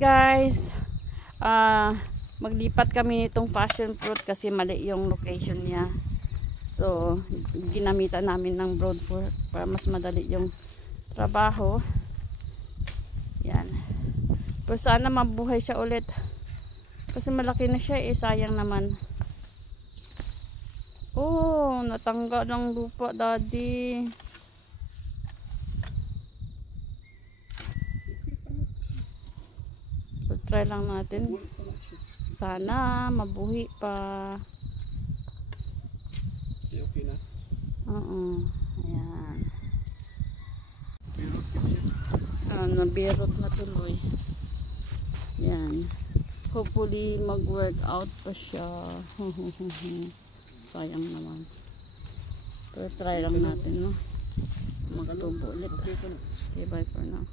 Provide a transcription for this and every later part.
guys, maglipat kami nitong passion fruit kasi mali yung location niya. So ginamitan namin ng broad fruit para mas madali yung trabaho. Yan, pero sana mabuhay siya ulit kasi malaki na siya eh, sayang naman. Oh, natangga ng lupa, daddy. So, try lang natin. Sana mabuhi pa. Okay na. Oo. Ayan. Nabirot na tuloy. Yan. Hopefully mag-work out pa siya. Sayang naman. Pero try lang natin, no? Magtubo ulit. Okay, bye for now.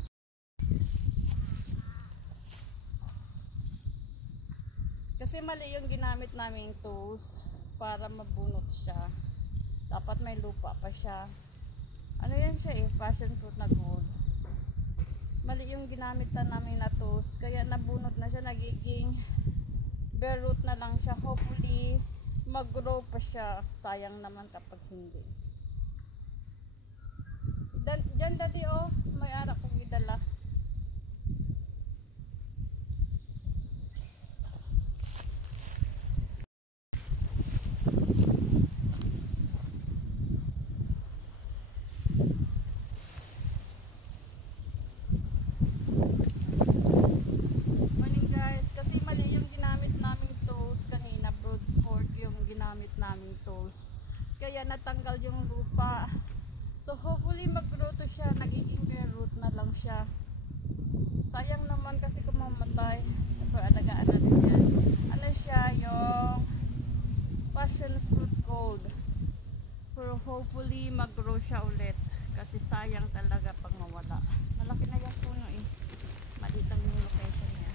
Kasi mali yung ginamit naming tools para mabunot siya. Dapat may lupa pa siya. Ano yan siya eh, passion fruit na gold. Mali yung ginamit na namin na tools, kaya nabunot na siya, nagiging bare root na lang siya. Hopefully mag-grow pa siya. Sayang naman kapag hindi. Diyan daddy oh, may arak kong idala. Naming tools, kaya natanggal yung lupa. So hopefully mag-grow to siya, nagiging bare root na lang siya. Sayang naman kasi kung mamatay. Pero alagaan natin yan. Ano siya, yung passion fruit gold. Pero hopefully mag-grow siya ulit kasi sayang talaga pag mawala. Malaki na yung puno eh, maliit ang yung location niya.